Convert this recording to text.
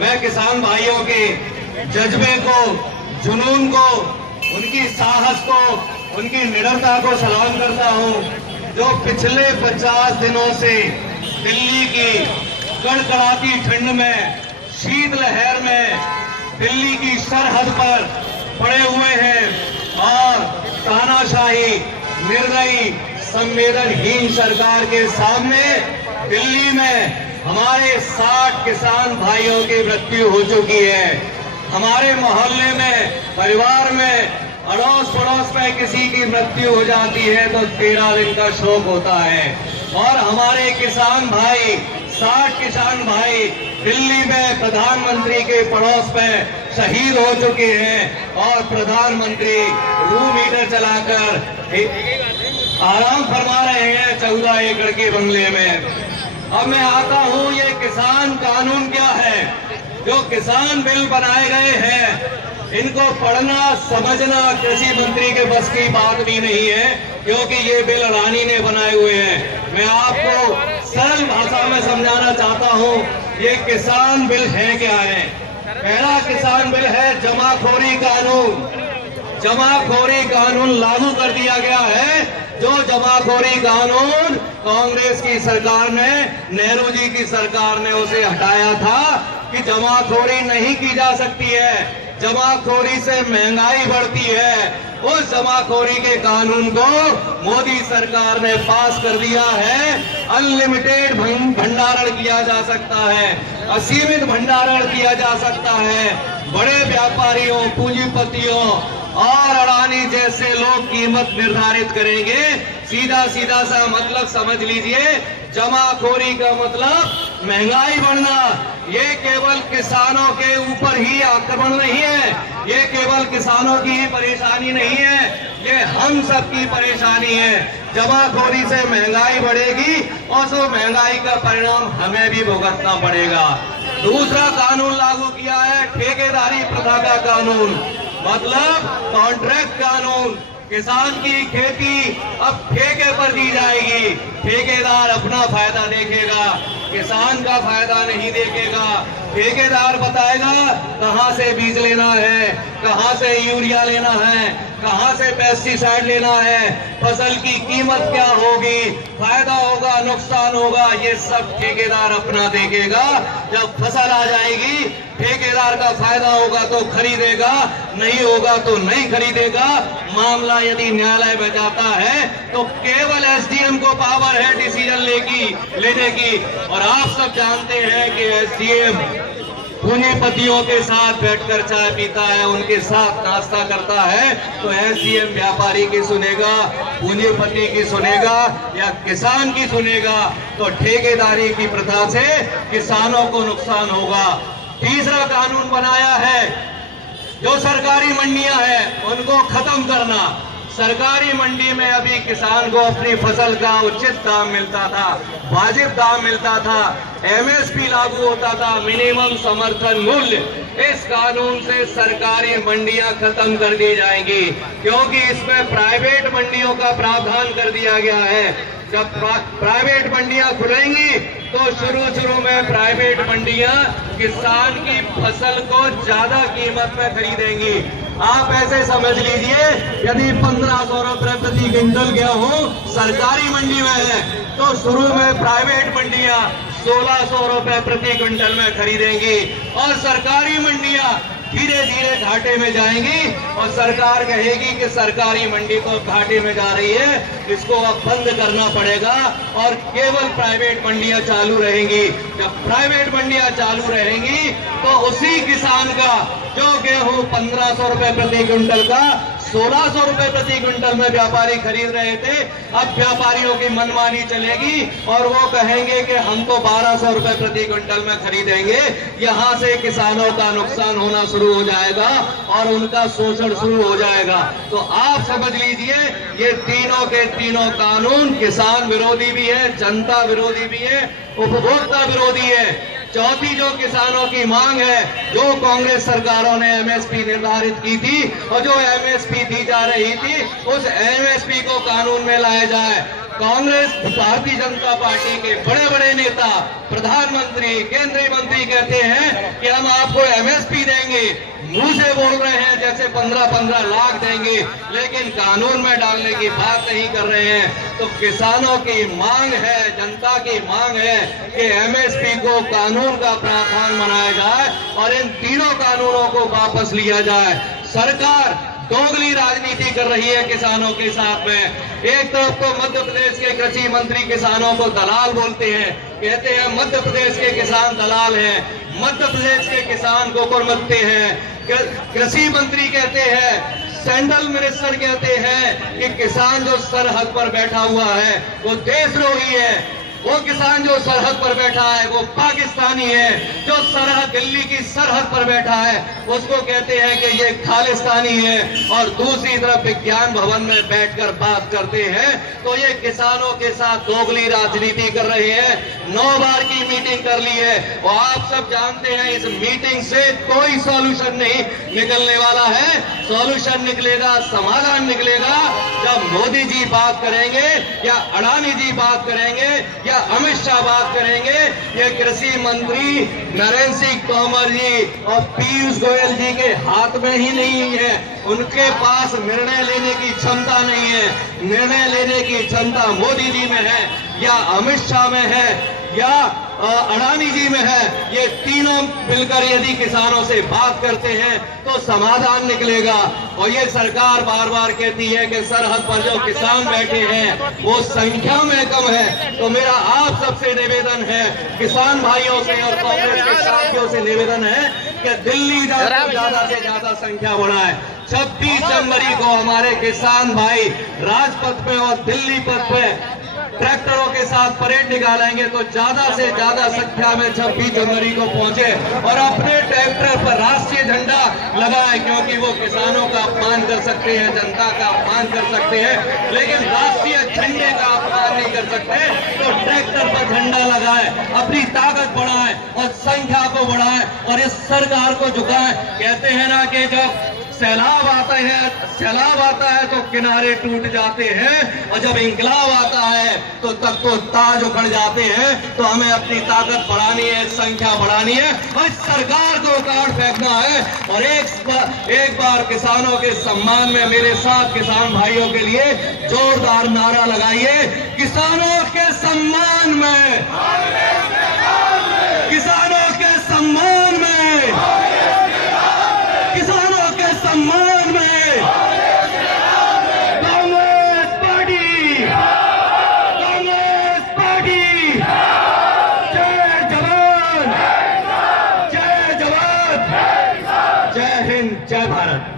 मैं किसान भाइयों के जज्बे को, जुनून को, उनकी साहस को, उनकी निडरता को सलाम करता हूं, जो पिछले 50 दिनों से दिल्ली की कड़कड़ाती ठंड में, शीतलहर में दिल्ली की सरहद पर पड़े हुए हैं और तानाशाही, निर्दयी, संवेदनहीन सरकार के सामने दिल्ली में हमारे 60 किसान भाइयों की मृत्यु हो चुकी है। हमारे मोहल्ले में, परिवार में, अड़ोस पड़ोस में किसी की मृत्यु हो जाती है तो 13 दिन का शोक होता है। और हमारे किसान भाई, 60 किसान भाई दिल्ली में प्रधानमंत्री के पड़ोस में शहीद हो चुके हैं और प्रधानमंत्री रूम हीटर चलाकर आराम फरमा रहे हैं 14 एकड़ के बंगले में। अब मैं आता हूं, ये किसान कानून क्या है? जो किसान बिल बनाए गए हैं, इनको पढ़ना समझना कृषि मंत्री के बस की बात भी नहीं है, क्योंकि ये बिल अडानी ने बनाए हुए हैं। मैं आपको सरल भाषा में समझाना चाहता हूं, ये किसान बिल है क्या है। पहला किसान बिल है जमाखोरी कानून। जमाखोरी कानून लागू कर दिया गया है, जो जमाखोरी कानून कांग्रेस की सरकार ने, नेहरू जी की सरकार ने उसे हटाया था कि जमाखोरी नहीं की जा सकती है, जमाखोरी से महंगाई बढ़ती है। उस जमाखोरी के कानून को मोदी सरकार ने पास कर दिया है। अनलिमिटेड भंडारण किया जा सकता है, असीमित भंडारण किया जा सकता है। बड़े व्यापारियों, पूंजीपतियों और अडानी जैसे लोग कीमत निर्धारित करेंगे। सीधा सीधा सा मतलब समझ लीजिए, जमाखोरी का मतलब महंगाई बढ़ना। ये केवल किसानों के ऊपर ही आक्रमण नहीं है, ये केवल किसानों की ही परेशानी नहीं है, ये हम सब की परेशानी है। जमाखोरी से महंगाई बढ़ेगी और उस महंगाई का परिणाम हमें भी भुगतना पड़ेगा। दूसरा कानून लागू किया है ठेकेदारी प्रथा का कानून, मतलब कॉन्ट्रैक्ट कानून। किसान की खेती अब ठेके पर दी जाएगी। ठेकेदार अपना फायदा देखेगा, किसान का फायदा नहीं देखेगा। ठेकेदार बताएगा कहां से बीज लेना है, कहां से यूरिया लेना है, कहां से पेस्टिसाइड लेना है, फसल की कीमत क्या होगी, फायदा होगा, नुकसान होगा, ये सब ठेकेदार अपना देखेगा। जब फसल आ जाएगी, ठेकेदार का फायदा होगा तो खरीदेगा, नहीं होगा तो नहीं खरीदेगा। मामला यदि न्यायालय में जाता है तो केवल एसडीएम को पावर है डिसीजन लेने की। और आप सब जानते हैं कि एसडीएम पूंजीपतियों के साथ बैठकर चाय पीता है, उनके साथ नाश्ता करता है। तो एसडीएम व्यापारी की सुनेगा, पूंजीपति की सुनेगा या किसान की सुनेगा? तो ठेकेदारी की प्रथा से किसानों को नुकसान होगा। तीसरा कानून बनाया है, जो सरकारी मंडियां हैं उनको खत्म करना। सरकारी मंडी में अभी किसान को अपनी फसल का उचित दाम मिलता था, वाजिब दाम मिलता था, एमएसपी लागू होता था, मिनिमम समर्थन मूल्य। इस कानून से सरकारी मंडियां खत्म कर दी जाएंगी, क्योंकि इसमें प्राइवेट मंडियों का प्रावधान कर दिया गया है। जब प्राइवेट मंडियां खुलेंगी तो शुरू में प्राइवेट मंडियां किसान की फसल को ज्यादा कीमत में खरीदेंगी। आप ऐसे समझ लीजिए, यदि 1500 रुपए प्रति क्विंटल गेहूं सरकारी मंडी में है तो शुरू में प्राइवेट मंडियां 1600 रुपए प्रति क्विंटल में खरीदेंगी और सरकारी मंडियां धीरे धीरे घाटे में जाएंगी। और सरकार कहेगी कि सरकारी मंडी तो घाटे में जा रही है, इसको अब बंद करना पड़ेगा और केवल प्राइवेट मंडियां चालू रहेंगी। जब प्राइवेट मंडियां चालू रहेंगी तो उसी किसान का जो गेहूं 1500 रुपए प्रति क्विंटल का 1600 रुपए प्रति क्विंटल में व्यापारी खरीद रहे थे, अब व्यापारियों की मनमानी चलेगी और वो कहेंगे कि हम तो 1200 रुपए प्रति क्विंटल में खरीदेंगे। यहां से किसानों का नुकसान होना शुरू हो जाएगा और उनका शोषण शुरू हो जाएगा। तो आप समझ लीजिए, ये तीनों के तीनों कानून किसान विरोधी भी है, जनता विरोधी भी है, उपभोक्ता विरोधी है। चौथी जो किसानों की मांग है, जो कांग्रेस सरकारों ने एमएसपी निर्धारित की थी और जो एमएसपी दी जा रही थी, उस एमएसपी को कानून में लाया जाए। कांग्रेस भारतीय जनता पार्टी के बड़े बड़े नेता, प्रधानमंत्री, केंद्रीय मंत्री कहते हैं कि हम आपको एमएसपी देंगे, मुंह से बोल रहे हैं जैसे 15-15 लाख देंगे, लेकिन कानून में डालने की बात नहीं कर रहे हैं। तो किसानों की मांग है, जनता की मांग है कि एमएसपी को कानून का प्रावधान बनाया जाए और इन तीनों कानूनों को वापस लिया जाए। सरकार दोगली राजनीति कर रही है किसानों के साथ में। एक तरफ तो मध्य प्रदेश के कृषि मंत्री किसानों को दलाल बोलते हैं, कहते हैं मध्य प्रदेश के किसान दलाल हैं, मध्य प्रदेश के किसान गोकुलमत्ते हैं। कृषि मंत्री कहते हैं, सेंट्रल मिनिस्टर कहते हैं कि किसान जो सरहद पर बैठा हुआ है वो देशद्रोही है, वो किसान जो सरहद पर बैठा है वो पाकिस्तानी है, जो सरहद दिल्ली की सरहद पर बैठा है उसको कहते हैं कि ये खालिस्तानी है, और दूसरी तरफ विज्ञान भवन में बैठकर बात करते हैं। तो ये किसानों के साथ दोगली राजनीति कर रहे हैं। 9 बार की मीटिंग कर ली है और आप सब जानते हैं इस मीटिंग से कोई सॉल्यूशन नहीं निकलने वाला है। सॉल्यूशन निकलेगा, समाधान निकलेगा जब मोदी जी बात करेंगे या अडानी जी बात करेंगे या अमित शाह बात करेंगे। ये कृषि मंत्री नरेंद्र सिंह तोमर जी और पीयूष गोयल जी के हाथ में ही नहीं है, उनके पास निर्णय लेने की क्षमता नहीं है। निर्णय लेने की क्षमता मोदी जी में है या अमित शाह में है या अडानी जी में है। ये तीनों मिलकर यदि किसानों से बात करते हैं तो समाधान निकलेगा। और ये सरकार बार बार कहती है कि सरहद पर जो किसान बैठे हैं वो संख्या में कम है। तो मेरा आप सबसे निवेदन है, किसान भाइयों से और कांग्रेस के साथियों से निवेदन है कि दिल्ली ज्यादा से ज्यादा संख्या बढ़ाए। 26 जनवरी को हमारे किसान भाई राजपथ पे और दिल्ली पथ पे ट्रैक्टरों के साथ परेड निकालेंगे, तो ज्यादा से ज्यादा संख्या में 26 जनवरी को पहुंचे और अपने ट्रैक्टर पर राष्ट्रीय झंडा लगाए, क्योंकि वो किसानों का अपमान कर सकते हैं, जनता का अपमान कर सकते हैं, लेकिन राष्ट्रीय झंडे का अपमान नहीं कर सकते। तो ट्रैक्टर पर झंडा लगाए, अपनी ताकत बढ़ाए और संख्या को बढ़ाए और इस सरकार को झुकाए। कहते हैं ना कि जब सैलाब आता है तो किनारे टूट जाते हैं, और जब इंकलाब आता है तो तब तो ताज उखड़ जाते हैं। तो हमें अपनी ताकत बढ़ानी है, संख्या बढ़ानी है और इस सरकार को काट फेंकना है। और एक बार किसानों के सम्मान में मेरे साथ किसान भाइयों के लिए जोरदार नारा लगाइए, किसानों के सम्मान में, किसानों के सम्मान में, किसानों के सम्मान में कांग्रेस पार्टी, कांग्रेस पार्टी। जय जवान, जय जवान, जय हिंद, जय भारत।